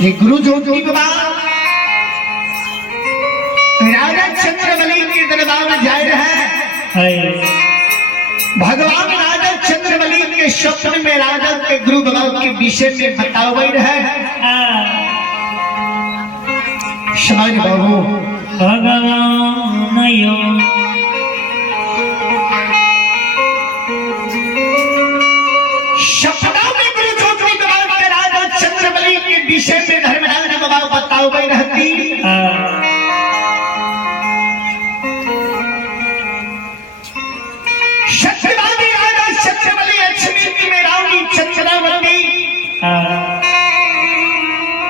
ये गुरु ज्योति बाबा राजा चंद्रबली के दरबार में जा रहे हैं। भगवान राजा चंद्रबली के स्वप्न में राजा के गुरु बाबा के विषय में बतावे रहे। समाज बाबू भगवान यो सपना में गुरु ज्योति बाबा के राजा चंद्रबली के विषय में धर्मराज बाबा बतावे रहती। सत्यवादी राजा चंद्रबली अक्षमित में रानी चंद्रावती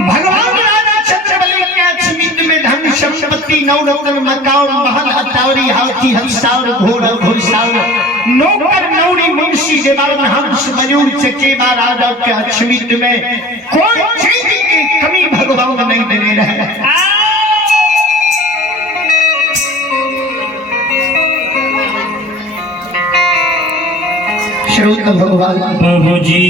भगवान राजा चंद्रबली के अक्षमित में धन संपत्ति नवरत्न मकान महल अटारी हाथी हंसावर घोड़ा घुड़सावर नौकर नौरी मुंशी जवान हंस मयूर चकेबा राजा के अक्षमित में कोई चीज की कमी भगवान नहीं देने रहे। श्रोता भगवान प्रभु जी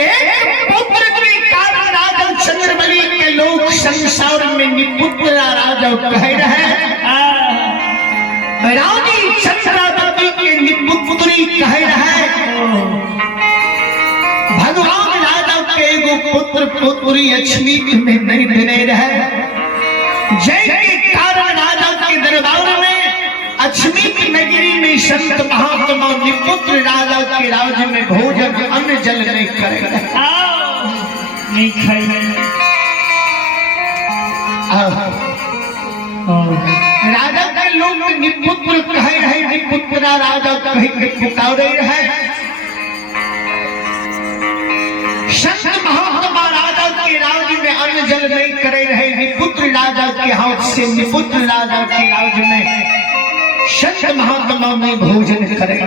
एक पुत्र के कारण राजा चंद्रबली के लोग संसार में निपुत्र राजा कह रहे। रानी चंद्रावती के निपुत्री कह रहे। भगवान राजा के एगो पुत्र पुत्री अक्षमित में नहीं देने रहे। जय के कारण राजा के दरबार में अक्षमित नगरी में संत महात्मा निपुत्र राजा के राज्य में भोजन अन्न जल नहीं करेगा। नहीं खाए राजा के लोग निपुत्र कहे रहे। निपुत्र राजा कहे के पुकारे रहे। संत महात्मा राजा के राज्य में अन्न जल नहीं करे रहे। निपुत्र राजा के हाथ से निपुत्र राजा के राज्य में संत महात्मा में भोजन करे।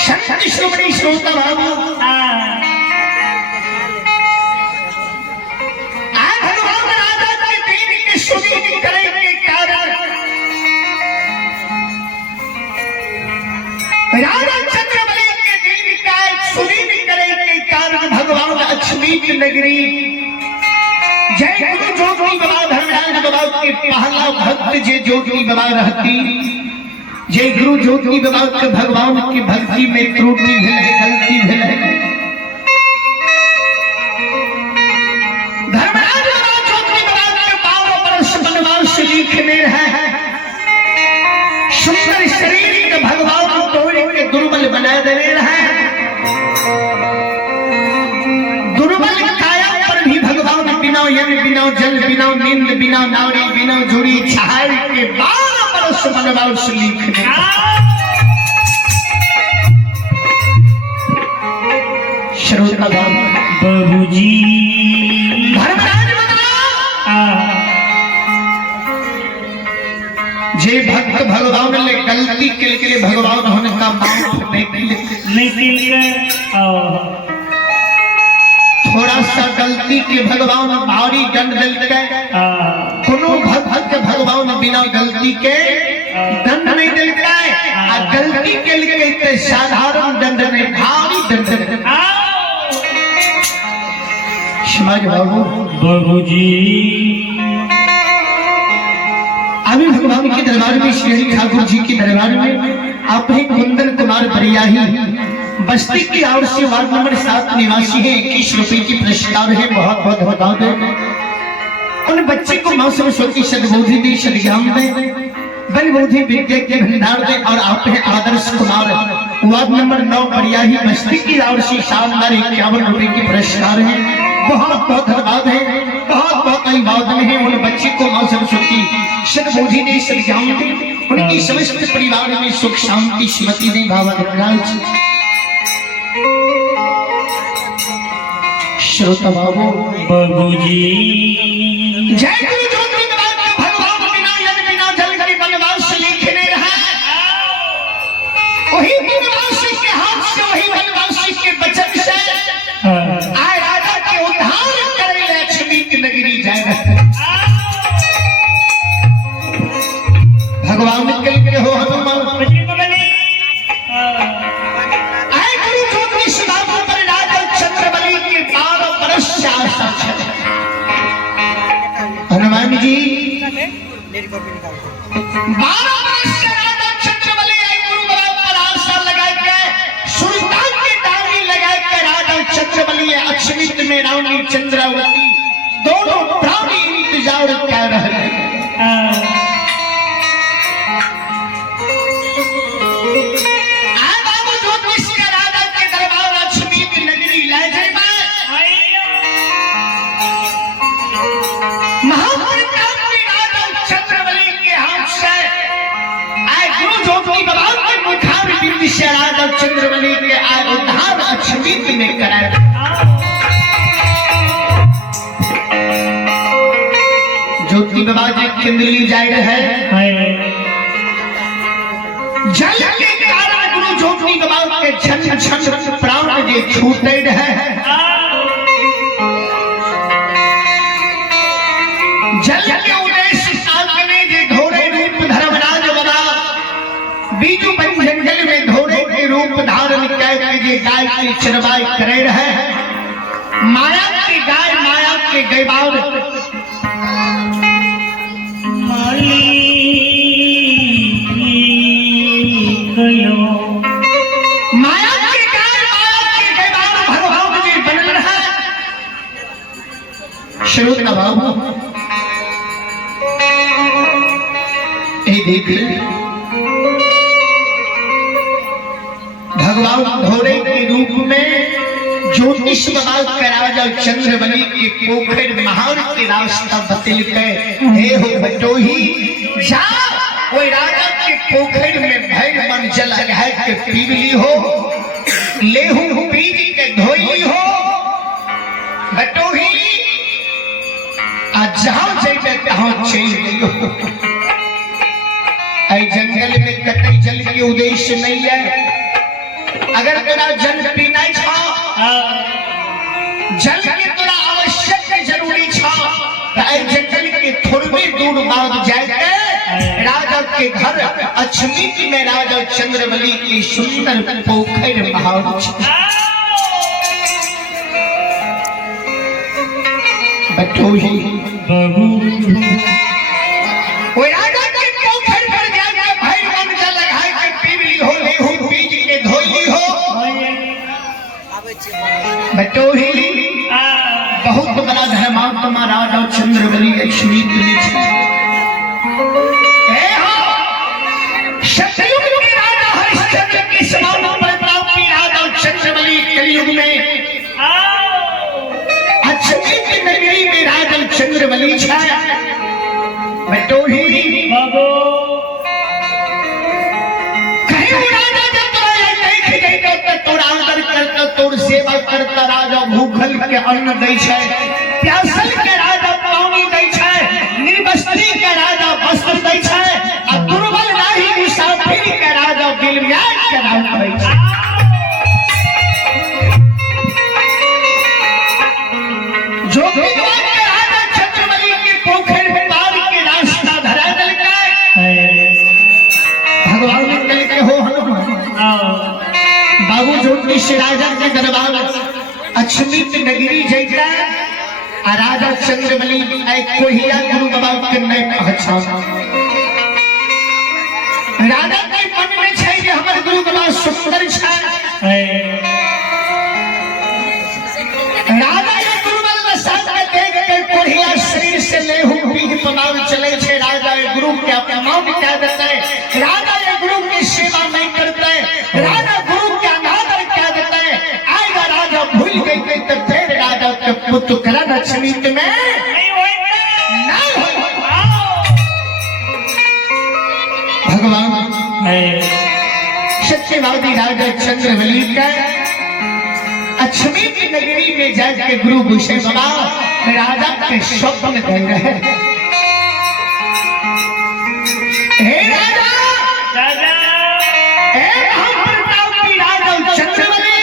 संत श्रोमणी श्रोता बाबू भगवान राजा के देवी के स्तुति करे के कारण राजा चंद्रबली के देवी का स्तुति करे के कारण भगवान अक्षमित नगरी जय गुरु ज्योति बाबा धर्मराज बाबा के पहला भक्त जे ज्योति बाबा रहती। जय गुरु ज्योति बाबा के भगवान की भक्ति में त्रुटि भेल है, गलती भेल है। धर्मराज बाबा ज्योति बाबा के 12 वर्ष वनवास लिखने रहे। सुंदर शरीर के भगवान तोड़ के दुर्बल बना देने रहे। दुर्बल काया पर भी भगवान बिना यज्ञ बिना जल बिना नींद बिना नारी बिना जुड़ी छहाई के 12 वर्ष वनवास लिखने। श्रोता प्रभु जी जे भक्त भगवान ने गलती के लिए भगवान उनका माफ नहीं थोड़ा सा गलती के भगवान भारी दंड देते। कोनो भक्त के भगवान बिना गलती के दंड नहीं देते। गलती के लिए साधारण दंड नहीं भारी दंड देते। समाज बाबू प्रभु जी अभी भगवान के दरबार में श्री ठाकुर जी के दरबार में अपने कुंदन कुमार बरियाही बस्ती की ओर से वार्ड नंबर 7 निवासी है। 21 रुपए की पुरस्कार है। बहुत बहुत बता दो उन बच्चे को मां सरस्वती सद्बुद्धि दे, सद्ज्ञान दे, बल बुद्धि विद्या के भंडार दे। और आप हैं आदर्श कुमार वार्ड नंबर 9 बरियाही बस्ती की ओर से शानदार 51 रुपए की पुरस्कार है। बहुत बहुत धन्यवाद है। बहुत बहुत धन्यवाद है उन बच्चे को मां सरस्वती सद्बुद्धि दे, सद्ज्ञान दे, उनकी समस्त परिवार में सुख शांति स्मृति दे। बाबा धर्मराज श्रोता बाबू प्रभु जी जय गुरु ज्योति बाबा भगवान बिना यज्ञ बिना जल के वनवास लिखने रहा। वही वनवासी के हाथ से वही वनवासी के वचन से आए राजा के उद्धार करे लक्ष्मी की नगरी जाए। भगवान निकल के हो हनुमान 12 वर्ष के राजा चंद्रबली आई गुरु बाबा पर आशा लगा के सुल्तान की डाली लगा के राजा चंद्रबली अक्षमित में रानी चंद्रावती दोनों प्राणी इंतजार कर रहे राजा चंद्रबली के आय उद्धार अक्षमित में कराया ज्योति बाबा जी किंदली जाए रहे जल के कारण गुरु ज्योति बाबा के छन छन प्राण जे छूटे रहे जल के उद्देश्य साधने जे घोड़े रूप धर्मराज बना बीजू बन जंगल में घोड़े के रूप धारण करके जे गाय की चरवाई करे रहे माया की गाय माया के गैबार माया की गाय माया के गैबार भरभाव जी बनल रहे श्रोता बाबू ए देख भगवान घोड़े के रूप में ज्योतिष बाबा का राजा चंद्रबली के पोखर महान के रास्ता बतल के हे हो बटोही जा कोई राजा के पोखर में भैर मन जल है के पीली हो लेहू पीज के धोई हो बटोही आ जहां जाइबे तहां चल गइयो ऐ जंगल में कतई जल के उद्देश्य नहीं है अगर तेरा जल पीना छा जल के तोरा आवश्यक जरूरी छा जंगल के थोड़ी दूर बाद जाके राजा के घर अक्षमित में राजा चंद्रबली की सुंदर पोखर महान बटोही बाबू वो राजा के पोखर पर जाके भाई मन जल लगाए के पीली हो लेहू पीज के धोई हो बटोही बहुत बड़ा धर्मात्मा राजा चंद्रबली अक्षमित सतयुग के राजा हरिश्चंद्र के समान प्रतापी राजा चंद्रबली कलयुग में अक्षमित नगरी में राजा चंद्रबली छाया बटोही बाबू सेवा करता राजा भूखल के अन्न दै छै प्यासल के राजा पानी दै छै निर्वस्त्री के राजा वस्त्र दै छै आ दुर्बल राही मुसाफिर के राजा दिलम्याग के राजा दै छै जो भगवान के राजा चंद्रबली के पोखर में पार के रास्ता धरा देलकै भगवान ने कहलकै हो हनुमान बाबू ज्योतिष राजा के दरबार अक्षमित नगरी जैता आ राजा चंद्रबली कोहिया गुरु बाबा के नहीं पहचान राजा के मन में छै जे हमर गुरु बाबा सुंदर छै राजा के गुरु बाबा साथ में देख के कोहिया शरीर से लेहू पीढ़ पनाव चले छै राजा के गुरु के अपमान कर देते राजा के गुरु की सेवा नहीं करते राजा तो फिर राजा के पुत्र करण अक्षमित में भगवान सत्यवादी राजा चंद्रबली का अक्षमित नगरी में जाके गुरु भूषण बाबा राजा के स्वप्न गए रहे हे राजा राजा चंद्रबली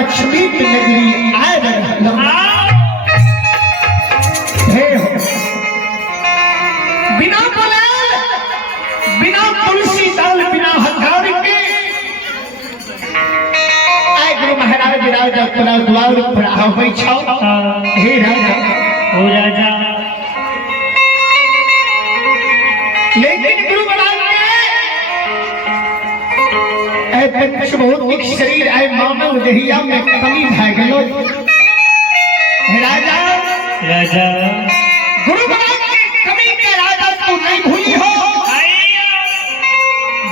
अछमीत नगरी आए रहलो हे हो बिना बोले बिना तुलसी दल बिना हथार के आए गुरु महाराज राजा तोरा द्वार पर आबै छौ हे राजा ओ राजा लेकिन गुरु महाराज के ऐ भौतिक शरीर आए मानव देहिया में कमी भए गेलो हे राजा राजा गुरु महाराज के कमी के राजा तू नहीं भूली हो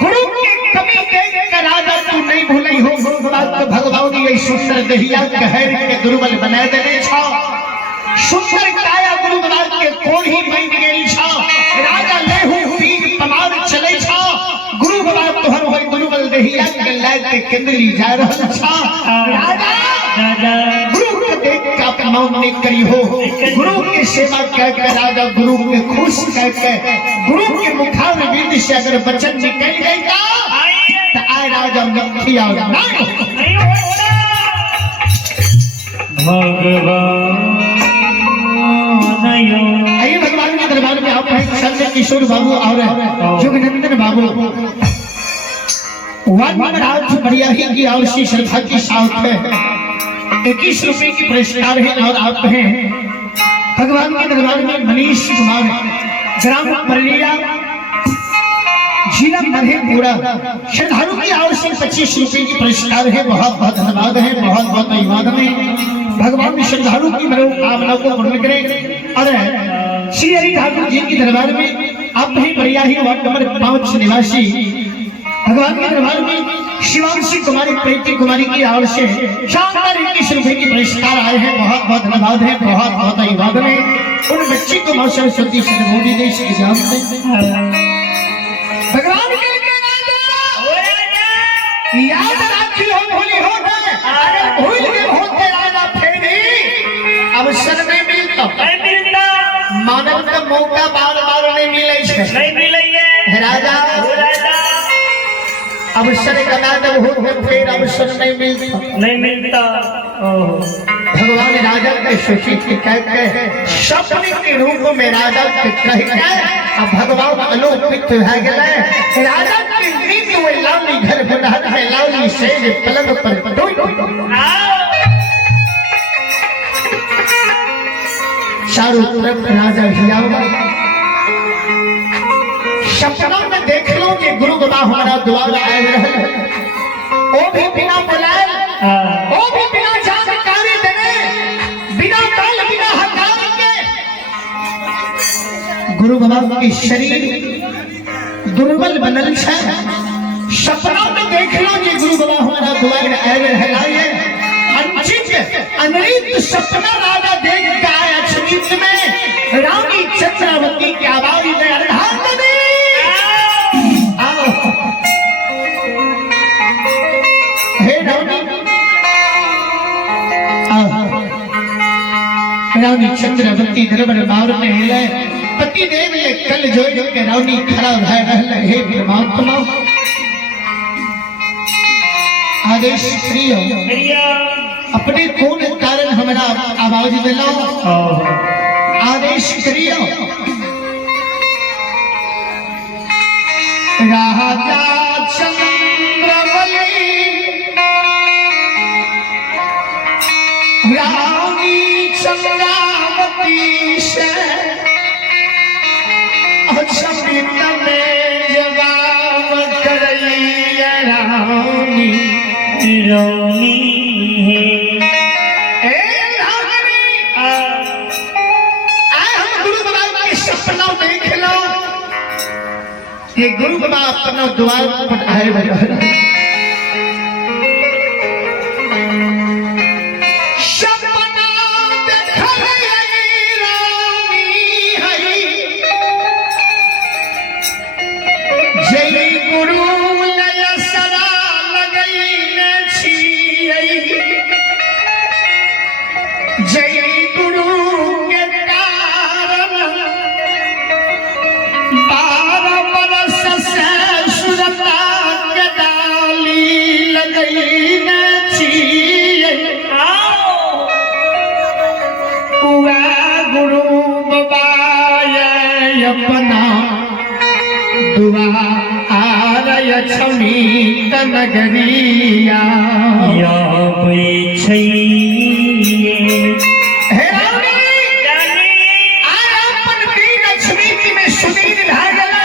गुरु के कमी के राजा तू नहीं भूली हो गुरु महाराज तो भगवान ये सुंदर देहिया कहर के दुर्बल बना देने छा सुंदर काया गुरु महाराज के कोढ़ी बन गेल छा राजा लेहु पीर पमार चले छा गुरु महाराज तोहर होय दुर्बल देहिया के लाग के केंद्री जा रहल छा राजा राजा गुरु के देख के अपमान नहीं करी हो गुरु की सेवा कह के राजा गुरु के खुश कह के गुरु के मुखार विद से अगर वचन निकल जाएगा तो आए राजा मुखिया नहीं भगवान आइए भगवान के दरबार में आप हैं संजय किशोर बाबू और जोगनंदन बाबू वाद महाराज बढ़िया ही की और श्री श्रद्धा की साथ है 21 रुपए की पुरस्कार है और आप हैं भगवान के दरबार में मनीष कुमार ग्राम परलिया जिला मधेपुरा श्रद्धालु की और से 25 रुपए की पुरस्कार है बहुत बहुत धन्यवाद है बहुत बहुत धन्यवाद है भगवान श्रद्धालु की मनोकामना को पूर्ण करें और श्री हरि ठाकुर जी के दरबार में आप ही बढ़िया ही वार्ड नंबर 5 निवासी भगवान के दरबार में शिवांशी कुमारी प्रीति कुमारी की ओर से शानदार 21 रुपए की पुरस्कार आए हैं बहुत बहुत धन्यवाद है बहुत बहुत धन्यवाद है उन बच्ची को मां सरस्वती से मोदी देश की जान दे भगवान के याद रखियो भूली हो गए अगर भूल गए होते राजा फेरी अवसर नहीं मिलता मानव का मौका बार बार नहीं मिले राजा अवसर कमा जब होते फिर अवसर नहीं मिलता भगवान राजा के सूचित कह के सपने के रूप में राजा के कह के अब भगवान अलोकित है गए राजा के नींद में लाली घर बुढ़ार में लाली से पलंग पर डोई चारों तरफ राजा हिया सपना में देख लो कि गुरु बाबा हमारा द्वार आए रहे वो भी बिना बुलाए वो भी बिना जानकारी देने बिना काल बिना हकार के गुरु बाबा की शरीर दुर्बल बनल है सपना में देख लो कि गुरु बाबा हमारा द्वार आए रहे अनचित अनृत सपना राजा देख के आया अछमीत में रानी चंद्रावती की आवाज में अर्धांगिनी रानी चंद्रवती दरबार बार में हिले पति देव ये कल जो के रानी खड़ा रह रहले हे परमात्मा आदेश प्रिय अपने कौन कारण हमारा आवाज मिला आदेश करियो राजा चंद्रवली रानी चंद्रावती से अछमीत में जवाब करैया रानी रोनी ये गुरु बाबा अपना द्वार पर आए बजा अपना दुआर छमीत नगरिया या छैये हे रानी आय अपन दीन छमीत में सुदीन भागला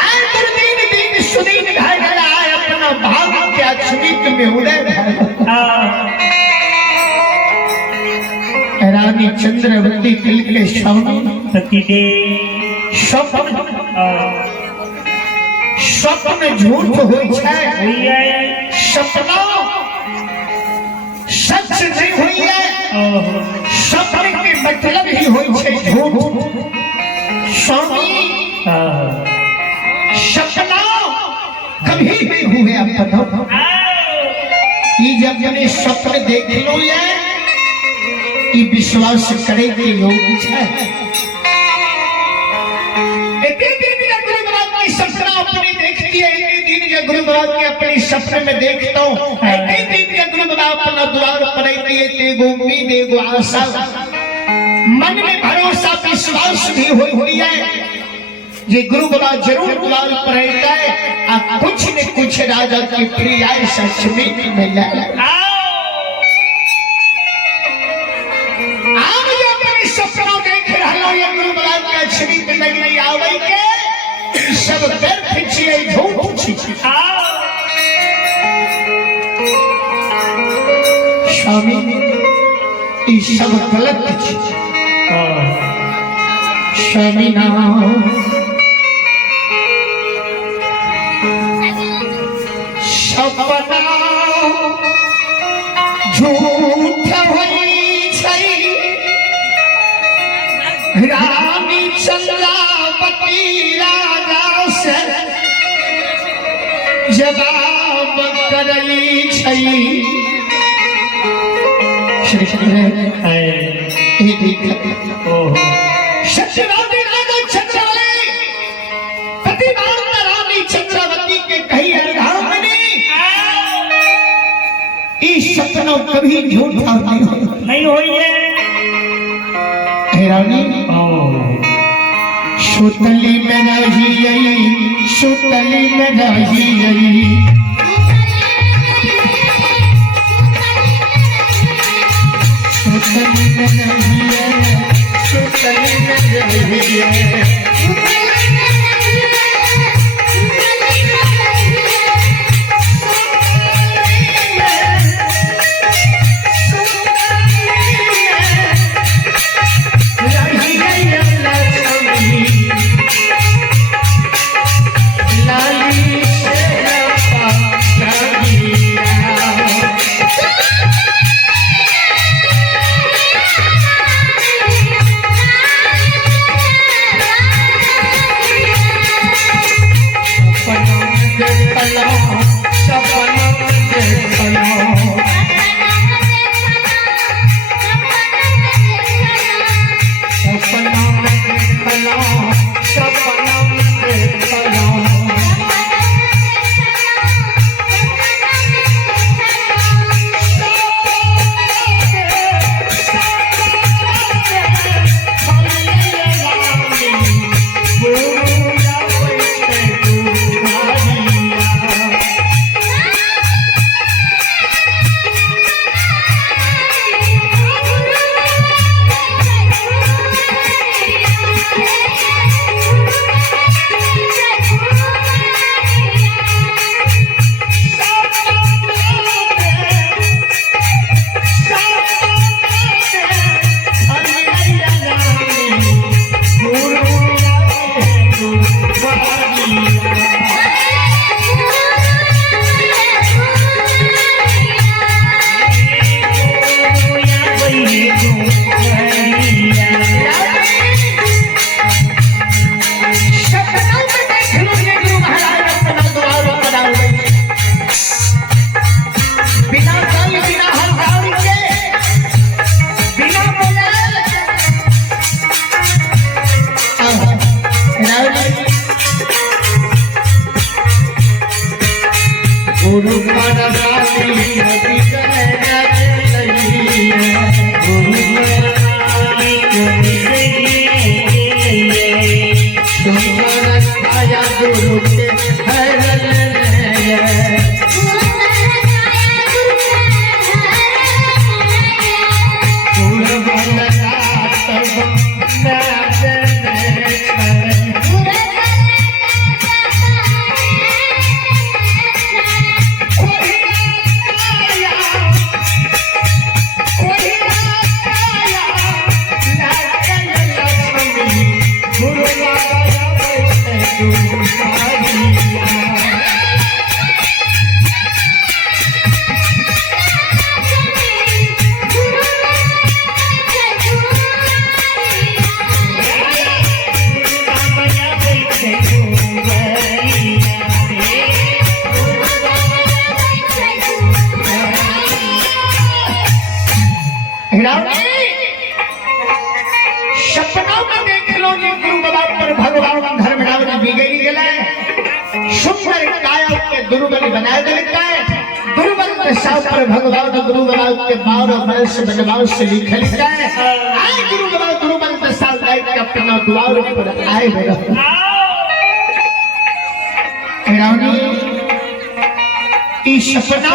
आय दुर्दीन दीन सुदीन भागला आय अपना भाग के छमीत में उदय भागला रानी चंद्रवती तिल के स्वामी सतीदेव स्वप्न झूठ होइ छै सपना सच नहीं होइ है स्वप्न के मतलब ही होइ छै झूठ स्वामी सपना कभी नहीं हुए अपना ये जब मैंने स्वप्न देख लो ये विश्वास करे के लोग है सपना अपने देखती है एक दिन के गुरु बाबा के अपने सपने में देखता हूँ एक दिन के गुरु बाबा अपना द्वार पर तेगो उम्मीद एगो आशा मन में भरोसा विश्वास भी हुई है ये गुरु बाबा जरूर द्वार पर रहता है कुछ न कुछ राजा की प्रिय सच में मिला सपना देख रहा ये गुरु बाबा के छवि पे लग रही आवे के सब व्यर्थ छिए झूठ छिए स्वामी ई सब गलत छिए स्वामी नाम सपना झूठ होई छै रानी चंद्रावती राजा से जवाब करई छई श्री कृष्ण सत्यवादी राजा चंद्रावती प्रतिभावती रानी चंद्रावती के कही अर्धांगिनी इस सपना कभी झूठा नहीं हुई है रानी सुतली में रही सुतली में रही सुतली में रही सुतली में रही गुरु दुर्बल बना देता है। दुर्बल दशा पर भगवान गुरु बाबा के 12 वर्ष वनवास से लिखल है। आए गुरु बाबा दुर्बल दशा लाइक अपना द्वार पर आए मेरा रानी की सपना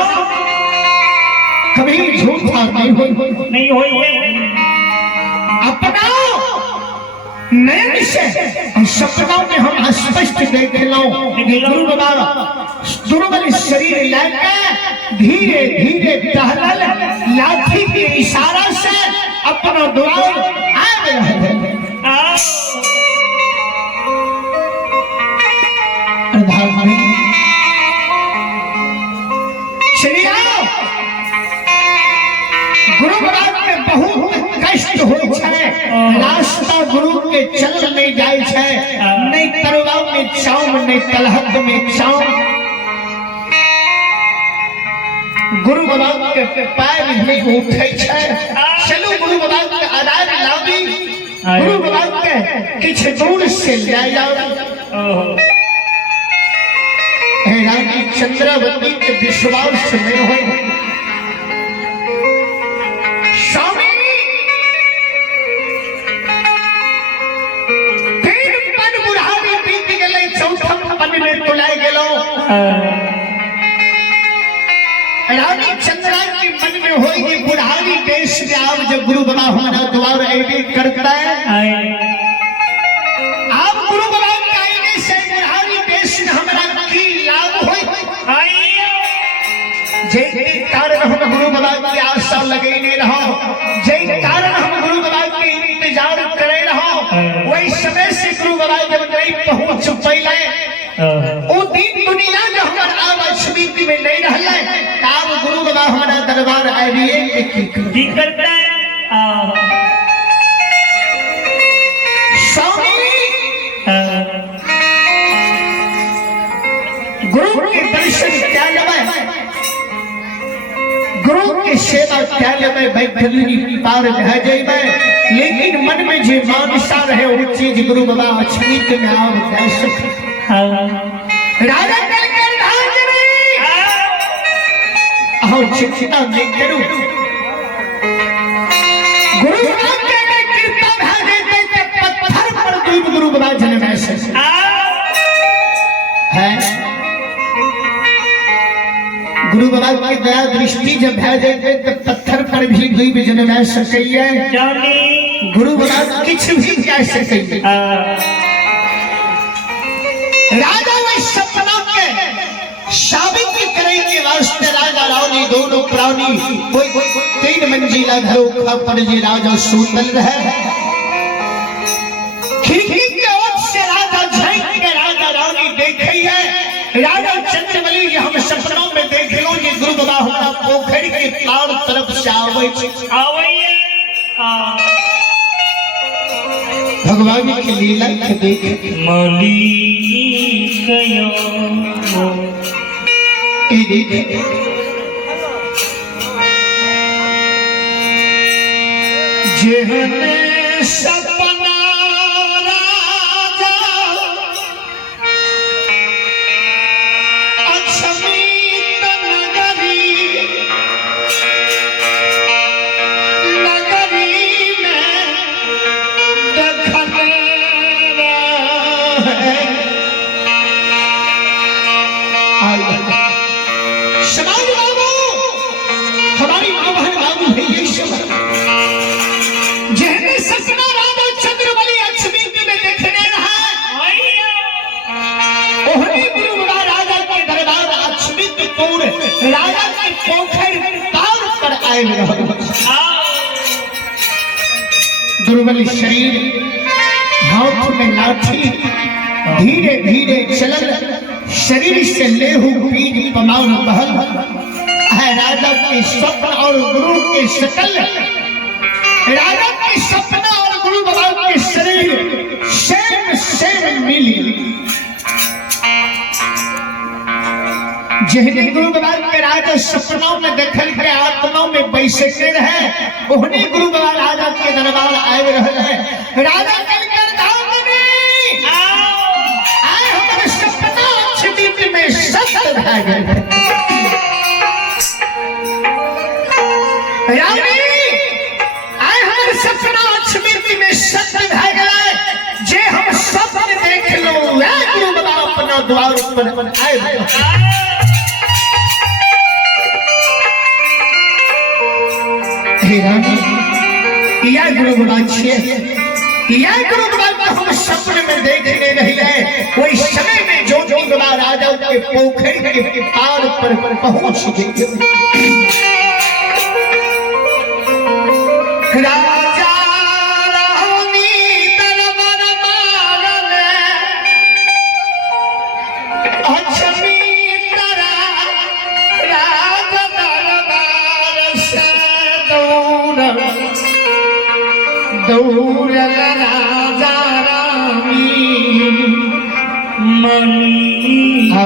कभी झूठा नहीं होई अपना नयन से सपनों में हम स्पष्ट देख लो गुरु बाबा दुर्बल शरीर लेकर धीरे धीरे टहलल लाठी के इशारा से अपना द्वार आ रहे हैं। चलिए गुरु बाबा के बहुत कष्ट हो रास्ता गुरु के चल नहीं जाए नहीं तलवा में चाव नहीं तलहट में चाव गुरु बाबा के पैर नहीं उठे चलो गुरु बाबा के आधार लावी गुरु बाबा के किछ दूर से ले जाओ। रानी चंद्रावती के विश्वास में हो स्वामी तीन पन बुढ़ारी बीत गए चौथम पन में तुलाए गेलो। रानी चंद्रा के मन में होगी बुढ़ारी देश में आप जब गुरु बाबा हमारा द्वार आईने करता है आप गुरु बाबा के आईने से बुढ़ारी देश में हमारा की लाभ हो जय कारण हम गुरु बाबा की आशा लगे नहीं रहो जय कारण हम गुरु बाबा के इंतजार करे रहो वही समय से गुरु बाबा जब नहीं पहुंच पहले वो दिन दुनिया में हमारा आवाज स्मृति में नहीं रहले तब गुरु बाबा हमारा दरबार आइए की करता है स्वामी गुरु के दर्शन क्या लगे गुरु की सेवा क्या लगे बैठली पार रह जाइबे लेकिन मन में जो मानसा रहे वो चीज गुरु बाबा स्मृति में आव दे सके। राजा कलकर धाजनी आओ चिंता नहीं करो गुरु बाबा के कृपा भागे ते पत्थर पर दूब गुरु बाबा जन्म है गुरु बाबा की दया दृष्टि जब भेजे तो पत्थर पर भी दूब जन्म सके गुरु बाबा कुछ भी कह सके। राजा वही सपना के साबित करे के वास्ते राजा रानी दोनों प्राणी कोई 3 मंजिला घरों पर जे राजा सुतल रहे खिड़की के ओर से राजा झांक के राजा रानी देखे है राजा चंद्रबली जी हम सपनों में देख लो ये गुरु बाबा हमारा पोखरी के पार तरफ से आवे भगवान की लीला के देख मौली जेहने सपना राजा अक्षमित नगरी में देखने समाज बाबू हमारी माँ बहन बाबू है ये जहने सपना राजा चंद्रबली अक्षमित में देखने रहा ओहनी गुरु बाबा राजा के दरबार अक्षमित पुर राजा के पोखर पार पर आए दुर्बल शरीर हाथ में लाठी धीरे धीरे चलल शरीर से लेहू पीठ पमार बहल है राजा के स्वप्न और गुरु के शकल राजा के सपना और गुरु बाबा के शरीर सेम मिली जहने गुरु बाबा के राजा सपनों में देखल के आत्माओं में बैसे रहे ओहने गुरु बाबा राजा के दरबार आए रहे राजा कलकर धामनी आए हमारे सपना छबित में सत्य आ गए। आए हमारे सपना स्मृति में सत्य भय गए जे हम सपन देख लो गुरु बाबा अपना द्वार पर आए। हे रानी यह गुरु बाबा यह गुरु बाबा हम सपने में देखने नहीं है। कोई समय में जो बाबा राजा के पोखरी के पार पर पहुंच गए। राजा रानी दरबार मारन अछमी तरा राजा दरबार से दौड़ राजा रानी मलिया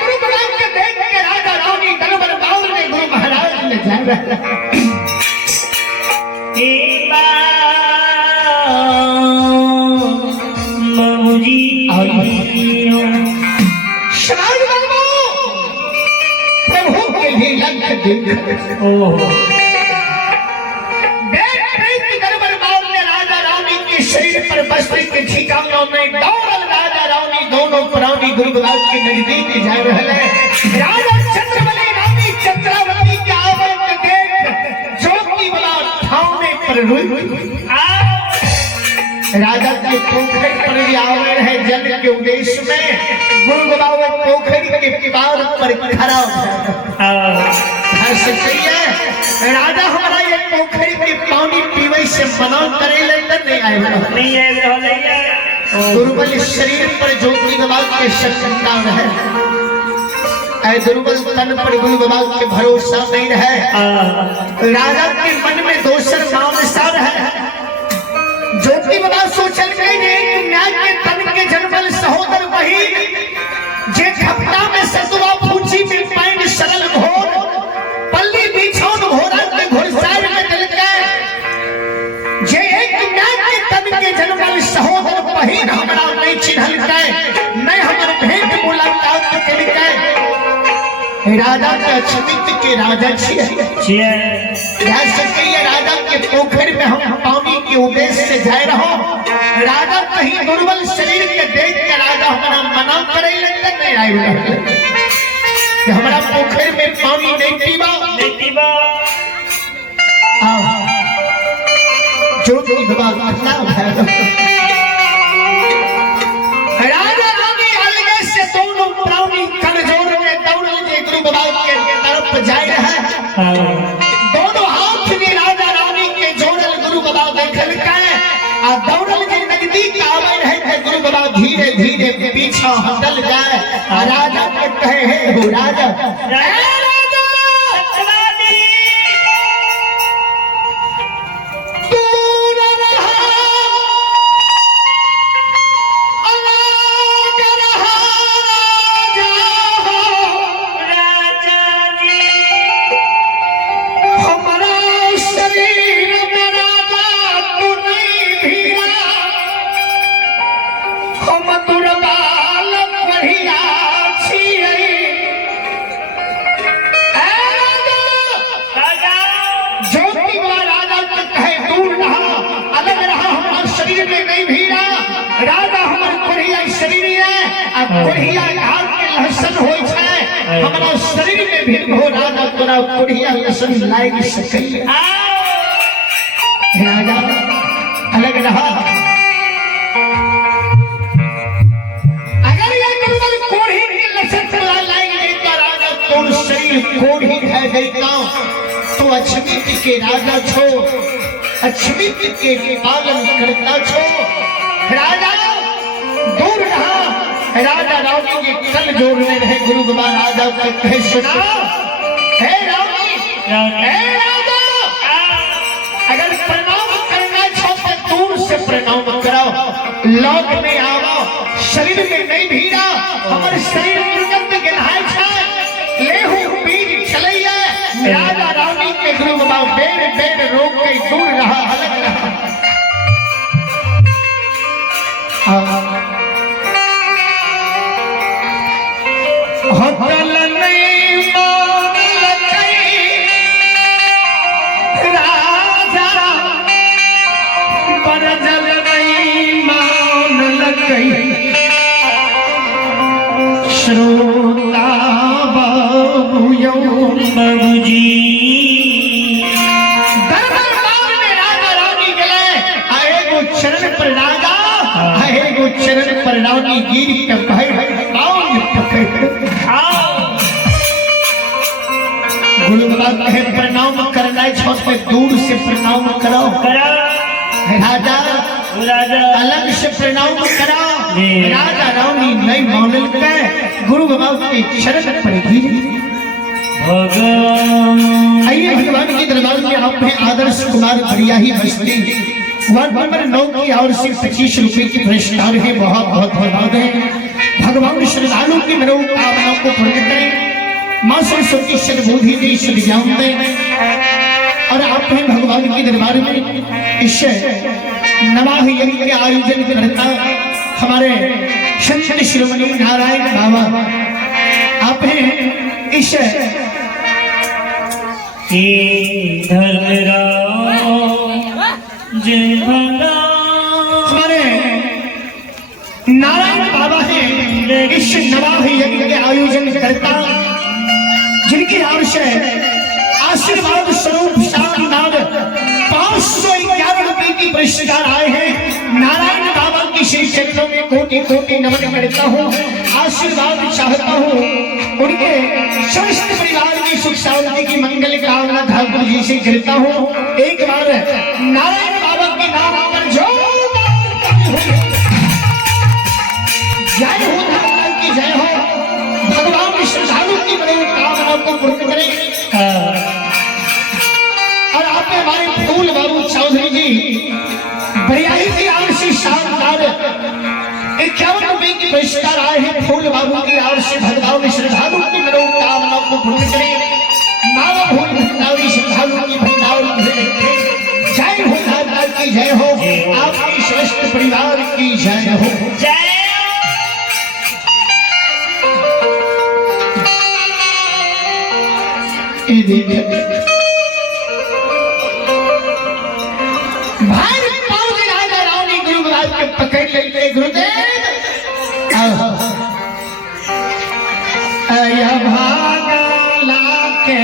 गुरु महाराज के देख के राजा रानी दरबार बाउल ने गुरु महाराज ने जाना प्रभु के लिए लग दरबार बाउल ने राजा रानी के शरीर पर बस्ती के ठिकानों में दौड़ल राजा रानी दोनों प्राणी गुरु महाराज के नजदीक जा रहे हैं। राजा चंद्रमणि रानी चंद्रावती के आवे के देख जोगी वाला ठावने पर रुई राजा के पोखरी पर भी आवे रहे जल के उद्देश्य में गुरु बाबा पोखरी के पार पर खड़ा है। राजा हमारा ये पोखरी के पानी पीवे से मना करे लेकर नहीं आए। दुर्बल शरीर पर ज्योति बाबा के शक्तिता है। दुर्बल तन पर गुरु बाबा के भरोसा नहीं रहे। राजा के मन में दोसर मामसार है। ज्योति बाबा सोचल गए न्याय के तन के जन्मल सहोदर वही जे खपटा में सतुआ फूची में पैन सरल घोर पल्ली बिछौन घोड़ा के घुड़सार में डल गए जे एक न्याय के तन के जन्मल सहोदर वही हमरा नहीं चिन्हल गए नहीं हमर भेंट मुलाकात चल गए। राजा के अछमित के राजा छिए राजा के पोखर में हम पानी के उद्देश्य से जाए रहो। राजा कहीं दुर्बल शरीर के देख के राजा हमारा मना करे नहीं आए कि हमारा पोखर में पानी नहीं पीवा जो राजा रानी अलगे से दोनों प्राणी कमजोर में दौड़ के गुरु बाबा के तरफ जाए रहे। दोनों हाथ में राजा रानी के जोड़ल गुरु बाबा देखल के आ दौड़ल के नजदीक आवे रहे गुरु बाबा धीरे धीरे पीछा हटल जाए। राजा के कहे हे हो राजा हमारा शरीर में भी हो राजा तोरा कोढ़िया लसन लाग सके। राजा अलग रहा। अगर ये दुर्बल कोढ़ी के लसन लाएंगे तो राजा तोर शरीर कोढ़ी है देता तो अछमित के राजा छो अछमित के पालन करता छो। राजा दूर रहा। राजा रानी के कल जोड़ने रहे गुरु बाबा राजा को कहे सुना हे रानी हे राजा अगर प्रणाम करना छो तो दूर से प्रणाम कराओ लौट में आओ शरीर में नहीं भीड़ा हमारे शरीर दुर्गंध गिनाए छे ले हूं बीज चलैया। राजा रानी के गुरु बाबा बेर बेर रोक के दूर रहा अलग रहा। बाबूजी दरबार में राजा रानी गए आए गो चरण पर राजा आए गो चरण पर रानी गिर के भाई आओ आओ गुरु बाबा कहे प्रणाम करना है छत पे दूर से प्रणाम करो करा राजा राजा अलग से प्रणाम करा जी। राजा रानी नहीं मानल के गुरु बाबा के चरण पर गिर भगवान आइए भगवान के दरबार में आप हैं आदर्श कुमार बढ़िया ही बस्ती वार्ड नंबर 9 की और से 25 रुपए की पुरस्कार है बहुत बहुत धन्यवाद है भगवान श्रद्धालु की मनोकामनाओं को पूर्ण करें मां सरस्वती सद्बुद्धि दी सद्ज्ञान दें और आप हैं भगवान के दरबार में इस नवाह यज्ञ के आयोजन करता हमारे संत शिरोमणि नारायण बाबा आप हैं इस हमारे नारायण बाबा हैं इस नवाह यज्ञ के आयोजन करता जिनकी आवश्यक आशीर्वाद स्वरूप शानदार 511 रुपए की पुरस्कार आए हैं नारायण बाबा की श्री चरणों में कोटि कोटि नमन करता हूँ आशीर्वाद चाहता हूँ उनके समस्त परिवार की सुख शांति की मंगल कामना ठाकुर जी से करता हूँ एक बार नारायण बाबा के नाम पर जो जय हो धर्म की जय हो भगवान श्रद्धालु की मनोकामना को पूर्ण करें और आपने हमारे फूल बाबू चौधरी जी बरियाही की आड़ से शानदार 51 रुपए की पुरस्कार आए हैं फूल बाबू की आड़ से भगवान श्रद्धालु की मनोकामना को पूर्ण करें माला भूल भंडारी श्रद्धालु की भंडार जय हो दाता की जय हो आपकी समस्त परिवार की जय हो जय भाई पाँव राजा रानी गुरु महाराज के पकड़ लेते गुरुदेव आया भागा लाके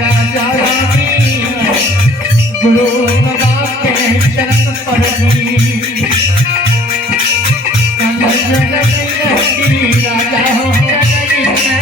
राजा रानी गुरु बाबा के चरण पर राजा हो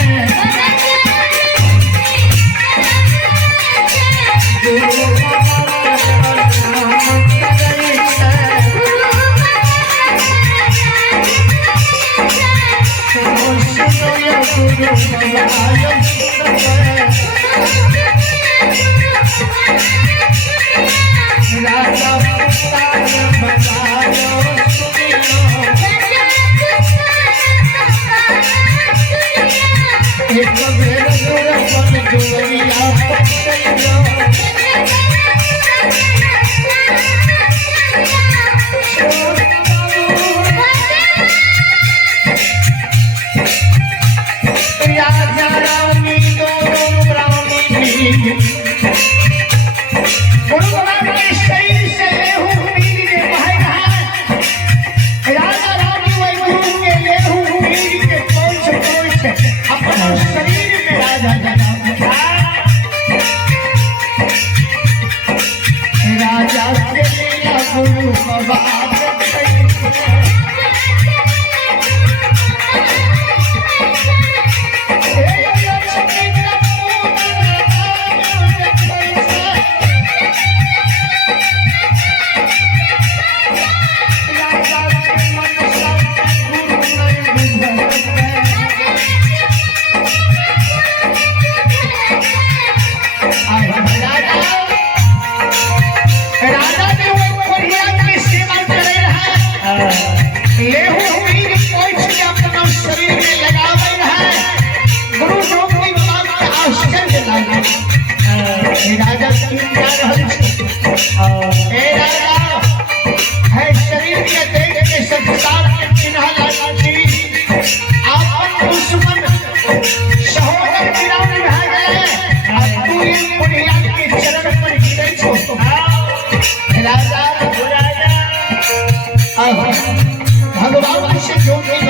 भगवान से जो भी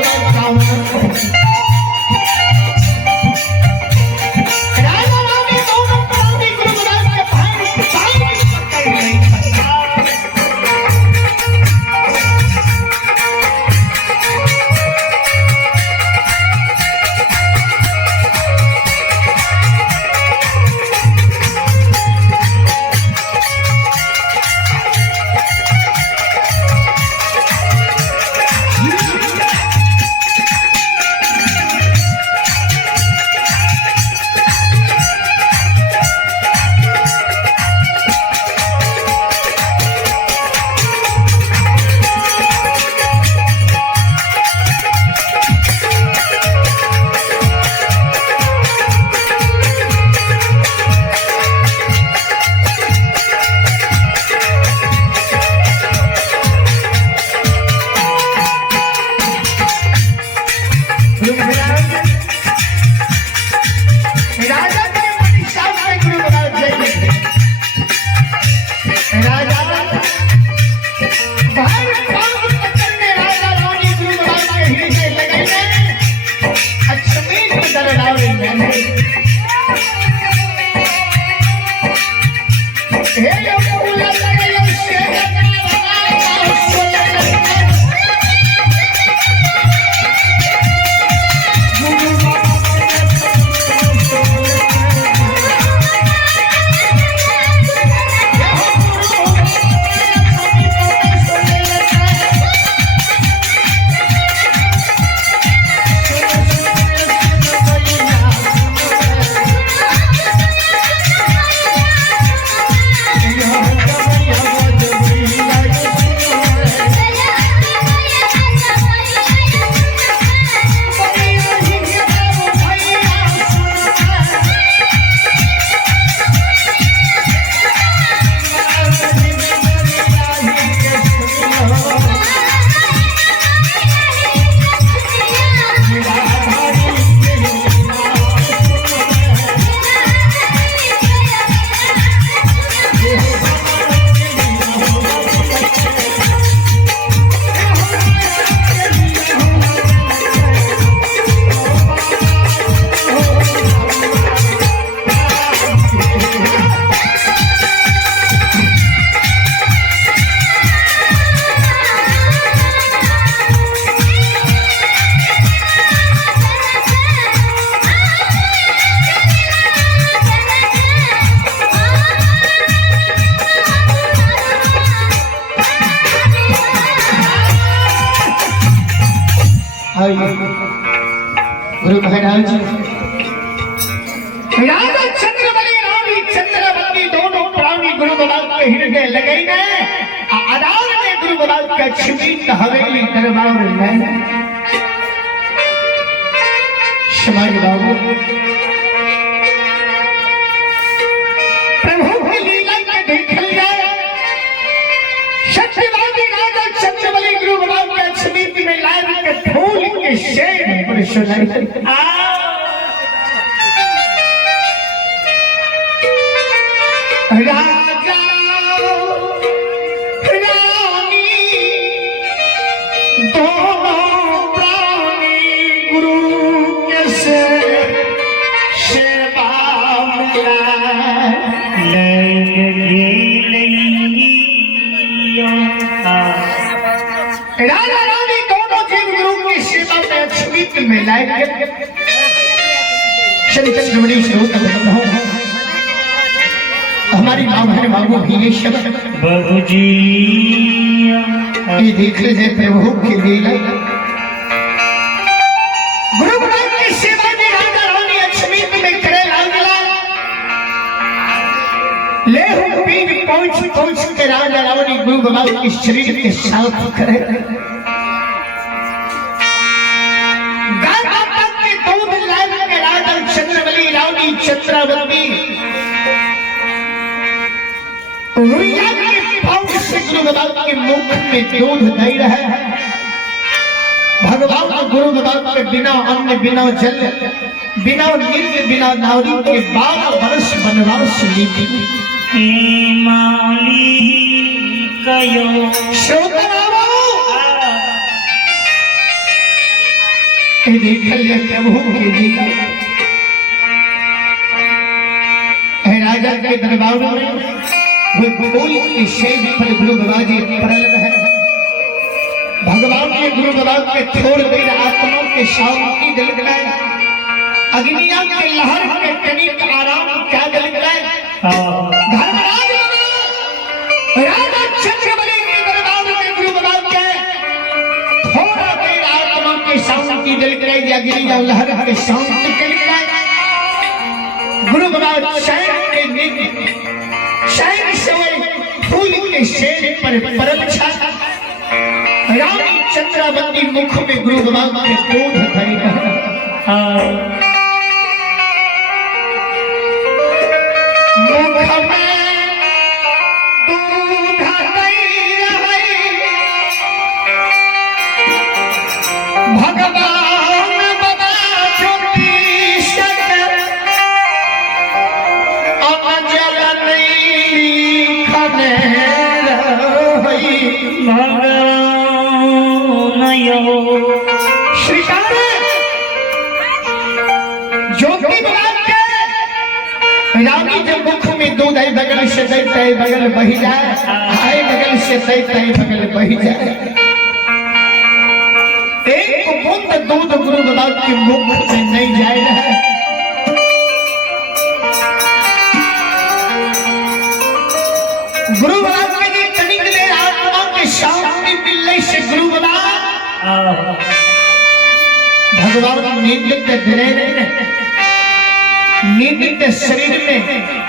गुरु महाराज राजा चंद्रबली रानी चंद्रबली दोनों प्राणी गुरु बाबा के हृदय लगे ने आदान में गुरु बाबा का छिपी हवेली दरबार में समाज बाबू सुनाई। राजा रानी दोनों प्राणी गुरु के सेवा राजा रानी दोनों जीव गुरु की सेवा में अछूत में लाए श्रवणी श्रोत हमारी माँ बहन बाबू भी ये शब्द बाबूजी ये देख लीजिए प्रभु की लीला। गुरु महाराज की सेवा में राजा रानी अछूत में करे लागला ले हूँ बीज पहुंच पहुंच के राजा रानी गुरु बाबा के शरीर के साथ करे चंद्रावती रुइया के पाँव से गुरु बाबा के मुख में दूध दे रहा है। भगवान गुरु बाबा के बिना अन्न बिना जल बिना नींद बिना नारी के 12 वर्ष वनवास लीते माली कयो प्रभु के लीला राजा के दरबार में वो फूल की शेड पर गुरु बाबा जी परल रहे। भगवान के गुरु बाबा के थोड़ देर आत्माओं के शांति दिल गए अग्निया के लहर के कनिक आराम क्या दिल गए। धर्मराज राजा चंद्रबली के दरबार में गुरु बाबा के थोड़ा देर आत्मा के शांति दिल गए अग्निया लहर के शांति दिल गए। गुरु बाबा शयन से फूल के शेर पर परल छा रानी चंद्रावती मुख में गुरु बाबा के दूध धरी मुख में दूध धरी भगवान बाबा ज्योति शंकर रानी जब मुख में दूध है बगल से देते है बगल बही जाए आए बगल से देते है बगल बही जाए। एक बूंद दूध गुरु बाबा के मुख में नहीं जाए रहा। गुरु बाबा के तनिक देर आत्मा के शांति मिलने से गुरु बाबा भगवान नींद के धरे नींद के शरीर में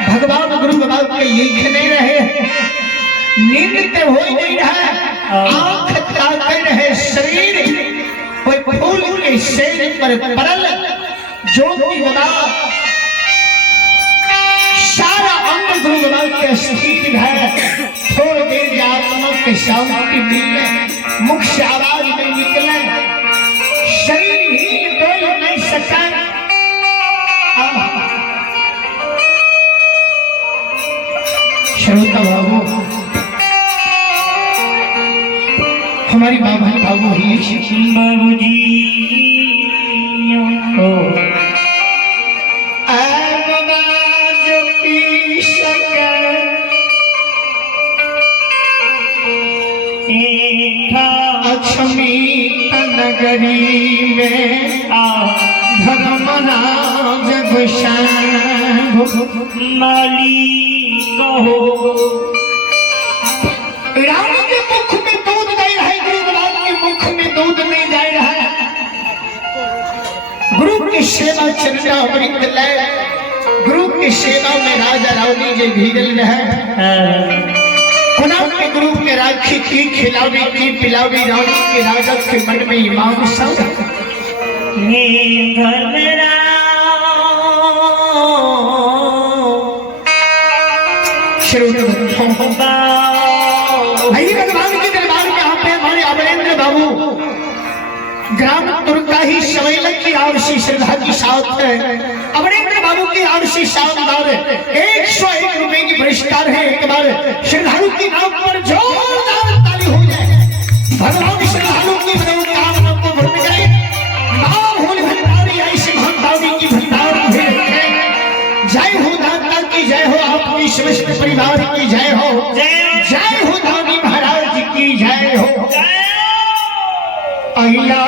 भगवान गुरु बाबा के लिखने रहे नींद के हो नहीं रहा आंख ताकते रहे शरीर कोई फूल के शेर पर परल ज्योति बाबा सारा अंग गुरु बाबा के स्थिर है। थोड़ी देर आत्मा के शांति मिलने मुख से आवाज नहीं निकले शरीर ही डोल नहीं सका। श्रोता बाबू हमारी माँ भाई बाबू ही बाबूजी अक्षमी नगरी में धर्मराज माली कहो राम के मुख में दूध नहीं रहा गुरु बाबा के मुख में दूध नहीं जा रहा है। गुरु की सेवा चलना अमृत ले गुरु की सेवा में राजा रानी जी भीगल रहे पुनः के गुरु के राखी की खिलावी की पिलावी रानी के राजा के मन में इमाम सब भगवान के दरबार में यहाँ पे हमारे अमरेंद्र बाबू ग्राम तुर्का राही सवेला की और सी श्रद्धा की साथ है अमरेंद्र बाबू की और सी शानदार 101 रुपए की पुरस्कार है। एक बार श्रद्धालु की नाम पर जोरदार ताली हो जाए। भगवान श्रद्धालु की मनोकामना को पूर्ण करे। नाम होल भंडारी ऐसे भंडारी की भंडार भी रखे। जय हो दाता की जय हो, आपकी समस्त परिवार की जय हो। जय हो दानी महाराज की जय हो। अहिला